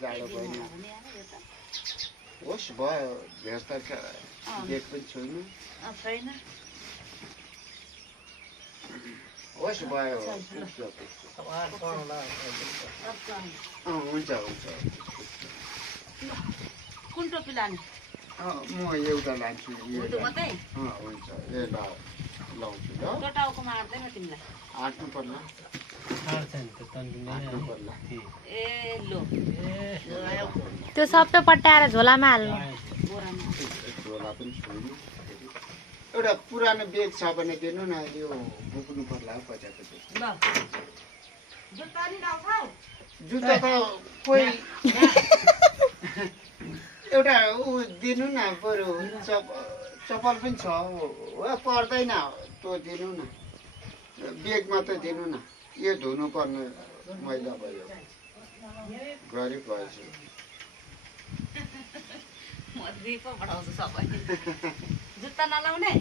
जाडो भएन होस् भयो भेट त बेग पनि छैन होस् भयो हुन्छ हुन्छ कुन टोपी लाने म एउटा लान्छु हुन्छ लाउँछु ल टाउको मार्दैन तिमीलाई आँट्नु पर्ला त्यो सबै पट्याएर झोलामा हाल्नु झोला पनि छैन एउटा पुरानो बेग छ भने दिनु न यो बोक्नु पर्ला बजारको जुत्ता त कोही एउटा ऊ दिनु न बरु चप्पल पनि छ हो पर्दैन त्यो दिनु न बेग मात्रै दिनु न यो धुनु पर्ने मैला भयो गरिब भएछु जुत्ता नलाउने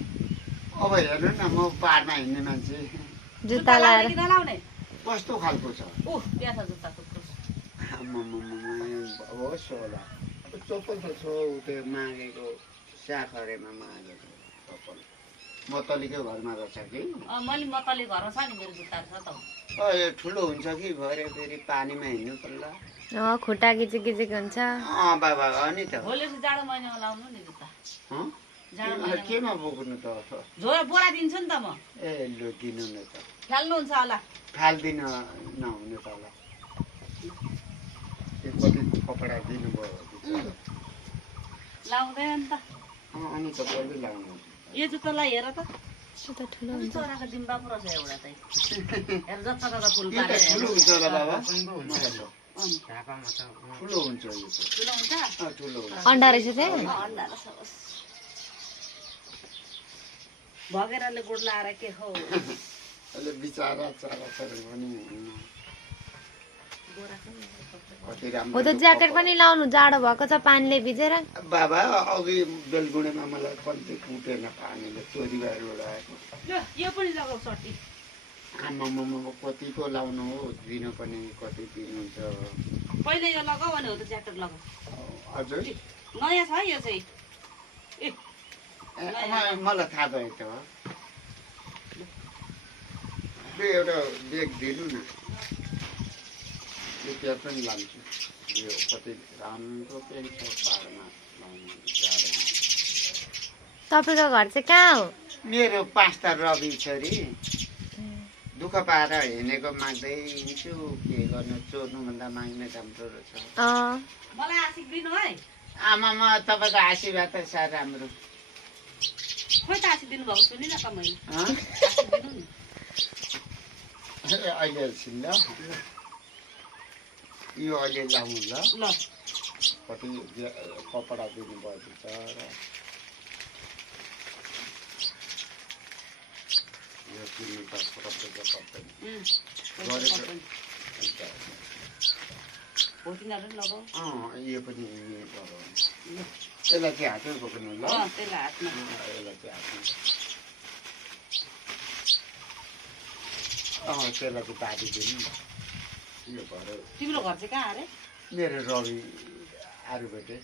अब हेर्नु न म पारमा हिँड्ने मान्छे जुत्ता लाएर नलाउने कस्तो खालको छ त्यहाँ छ जुत्ताको होस् होला चप्पल त छ त्यो मागेको स्याखरेमा मागेको चप्पल मतलीकै घरमा रहेछ कि मैले मतली घरमा छ नि मेरो जुत्ता छ त यो ठुलो हुन्छ कि भरे फेरि पानीमा हिँड्नु पर्ला खुट्टा किचिक किचिक हुन्छ बाबा अनि त भोलि जाडो महिनामा लाउनु नि जुत्ता केमा बोक्नु त झोला बोरा दिन्छु नि त म ए लु दिनु न त फाल्नुहुन्छ होला फाल्दिन नहुने त होला कति कपडा दिनुभयो लाउँदैन नि त अनि त कसले लाउनु यो जुत्तालाई हेर त ठुलो हुन्छ चराको जिम्बा पो रहेछ एउटा चाहिँ हेर जता तता फुल ठुलो हुन्छ होला बाबा ठुलो हुन्छ यो ठुलो हुन्छ ठुलो हुन्छ अन्डा रहेछ चाहिँ अन्डा रहेछ भगेराले गुड लाएर के हो अहिले बिचारा चारा छोरा पनि कति राम्रो हो त ज्याकेट पनि लाउनु जाडो भएको छ पानीले भिजेर बाबा अघि बेलगुडेमा मलाई कति कुटेन पानीले चोरी भएर उडाएको यो पनि लगाऊ सर्टी आमामा कतिको लाउनु हो दिनु पनि कति दिनुहुन्छ पहिले यो लगाऊ भने हो त ज्याकेट लगाऊ हजुर नयाँ छ यो चाहिँ मलाई थाहा भयो त एउटा बेग दिनु न यो प्याज पनि लान्छु यो कति राम्रो पेन छ पाहाडमा लाउनु जाडोमा तपाईँको घर चाहिँ कहाँ हो मेरो 5 त रवि छोरी दुःख पाएर हिँडेको माग्दै हिँड्छु के गर्नु चोर्नुभन्दा माग्ने राम्रो रहेछ मलाई आशिक दिनु है आमामा तपाईँको आशीर्वाद त साह्रै राम्रो खोइ त आशिक दिनु भएको सुनि न त मैले अहिले एकछिन ल यो अहिले लाउनु ल कति कपडा दिनुभएको छ र यो किन्नु त प्रत्येक यो पनि यसलाई चाहिँ हातै बोक्नु ल यसलाई चाहिँ हातमा त्यसलाई चाहिँ बाटी दिनु यो घर तिम्रो घर चाहिँ कहाँ अरे मेरो रवि आरुबटे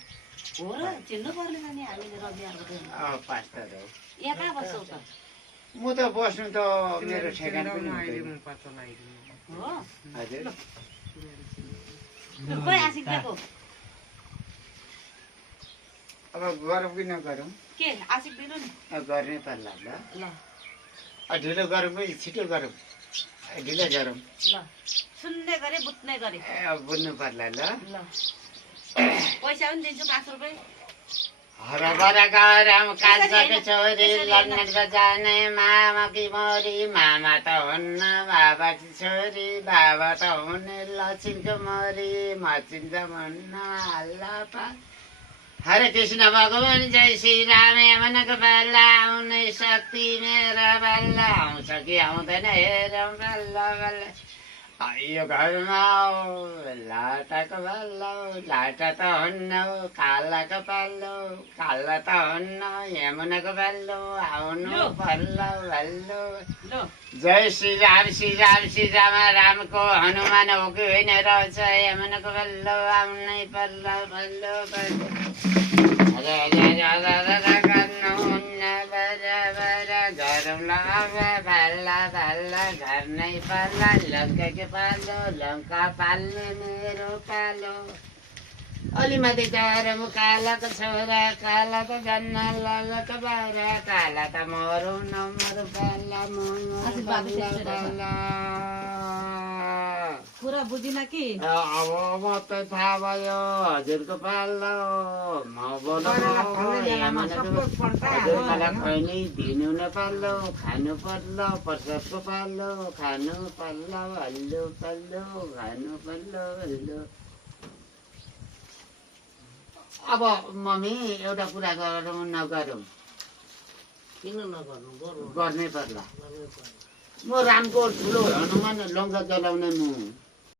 हो र चिन्नु पर्ने नि हामीले रवि आरुबटे 5 त हो यहाँ कहाँ बस्छौ त म त बस्नु त मेरो ठेगाना पनि हुँदैन हो हजुर खोइ आशिक दिएको अब गरौँ कि नगरौँ के आशिक दिनु नि गर्नै पर्ला ल ल ढिलो गरौँ कि छिटो गरौँ ढिलो गरौँ ल सुन्ने गरे बुझ्ने गरे बुझ्नु पर्ला ल पैसा पनि दिन्छु 5 रुपैयाँ हरभरा गरम कान्छाको छोरी लन्डन जाने मामाकी मोरी मामा त हुन्न बाबाकी छोरी बाबा त हुने लक्ष्मीको मोरी मचिन्छ मुन्न हल्ला पा हरे कृष्ण भगवान जय श्री राम यमनको बेला आउने शक्ति मेरो बल्ल आउँछ कि आउँदैन हेरौँ बल्ल बल्ल यो घरमा लाटाको पालो लाटा त हुन्न कालाको पालो काला त हुन्न यमुनाको पालो आउनु पर्ला भल्लो जय श्री राम श्री राम श्री राम रामको हनुमान हो कि होइन रहेछ यमुनाको पालो आउनै पर्ला भल्लो भल्लो गर्नुहुन्न बराबर गरौँला भल्ला भल्ला घर नै पर्ला लङ्काको पालो लङ्का पाल्ने मेरो पालो अलि माथि गएर कालाको छोरा काला त जन्म ललको बारा काला त मरौ नमरौ पाला पाला पुरा बुझिन कि अब मात्रै थाहा भयो हजुरको पालो म हजुरलाई खैनी दिनु न पालो खानु पर्लो प्रसादको पालो खानु पर्लो हल्लो पल्लो खानु पर्लो हल्लो अब मम्मी एउटा कुरा गरौँ नगरौँ किन नगर्नु गर्नै पर्ला म रामको ठुलो हनुमान लङ्का चलाउने म